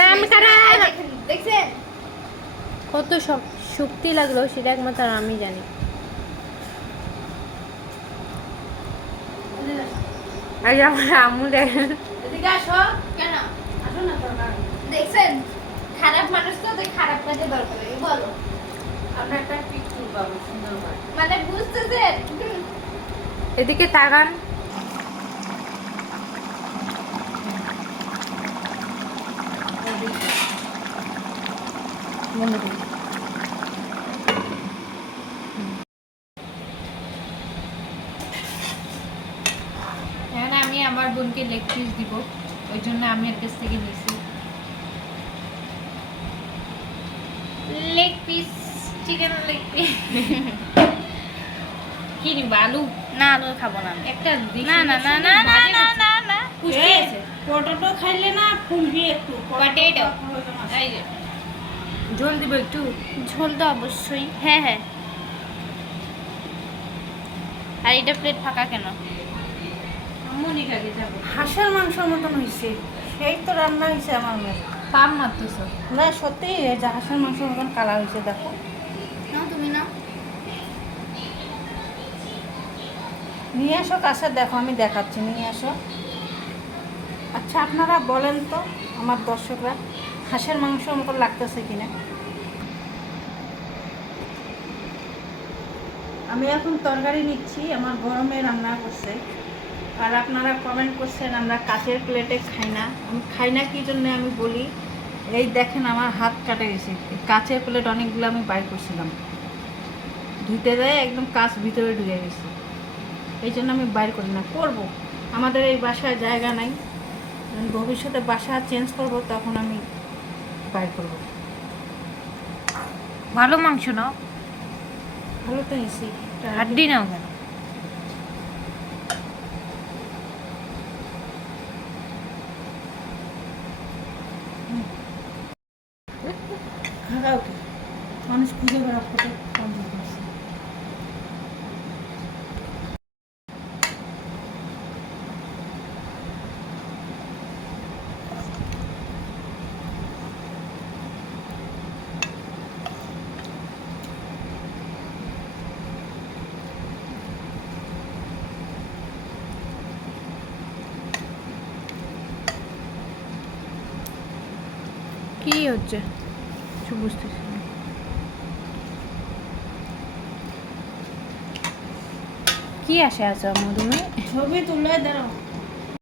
না দেখেন। কত শক্তি লাগল সেটা একমাত্র আমি জানি। আমার দেখছেন? এদিকে তাগান বন্ধ। এখন আমি আমার বোনকে লেগ পিস দিব। ওই জন্য আমি এর কাছ থেকে নিছি। Leg piece chicken leg piece কি নিবা আলু? না আলু খাব না। একটা না না না না না না না না পটোটো খাইলে না ফুলবি একটু। Potato। এই যে। ঝোল দিব একটু? ঝোল তো অবশ্যই। হ্যাঁ হ্যাঁ। আর এটা প্লেট ফাঁকা কেন? হাঁসের মাংস মতন হয়েছে সেই তো রান্না হয়েছে আমার মেয়ে পাম মারতেছ? না সত্যি যে হাঁসের মাংস মতন কালার হয়েছে দেখো। না তুমি না নিয়ে আসো কাছে দেখো আমি দেখাচ্ছি নিয়ে আসো আচ্ছা আপনারা বলেন তো আমার দর্শকরা। হাঁসের মাংস মতো লাগতেছে কিনা? আমি এখন তরকারি নিচ্ছি, আমার গরমে রান্না করছে। আর আপনারা কমেন্ট করছেন, আমরা কাচের প্লেটে খাই না। আমি খাই না কি জন্য আমি বলি, এই দেখেন আমার হাত কাটে গেছে। কাচের প্লেট অনেকগুলো আমি বাইর করছিলাম। ধুতে দেয়, একদম কাচ ভিতরে ঢুকে গেছে। এই জন্য আমি বাইর করি না, করব। আমাদের এই বাসায় জায়গা নাই। ভবিষ্যতে বাসা চেঞ্জ করব, তখন আমি বাইর করব। ভালো মাংস নাও। ভালো তো নিছি হাড্ডি নাও কেন? খাওয়া মানুষ খুঁজে বেড়া ফটো কি হচ্ছে? কিছু বুঝতেছি কি আসে আছো মধুমে ছবি তুলে দাঁড়াও।